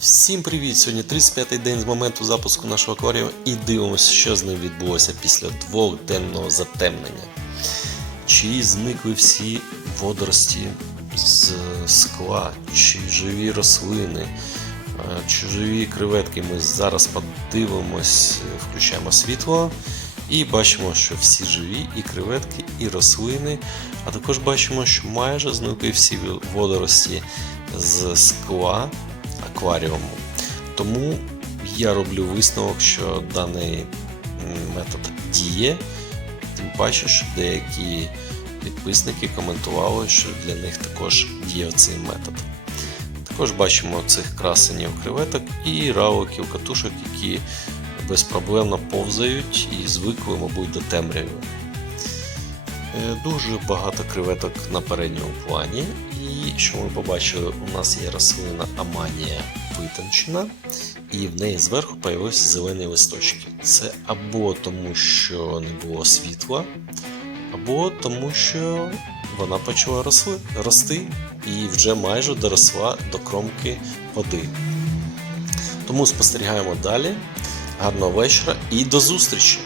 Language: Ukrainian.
Всім привіт! Сьогодні 35-й день з моменту запуску нашого акваріуму і дивимося, що з ним відбулося після двохденного затемнення. Чи зникли всі водорості з скла, чи живі рослини, е, чи живі креветки. Ми зараз подивимось, включаємо світло і бачимо, що всі живі і креветки, і рослини, а також бачимо, що майже зникли всі водорості з скла акваріуму. Тому я роблю висновок, що даний метод діє. Тим паче, що деякі підписники коментували, що для них також діє цей метод. Також бачимо цих красенів креветок і равликів катушок, які безпроблемно повзають і звикли, мабуть, до темряви. Е, Дуже багато креветок на передньому плані. І що ми побачили, у нас є рослина аманія витончена, і в неї зверху появилися зелені листочки. Це або тому, що не було світла, або тому, що вона почала росли, рости і вже майже доросла до кромки води. Тому спостерігаємо далі. Гарного вечора і до зустрічі!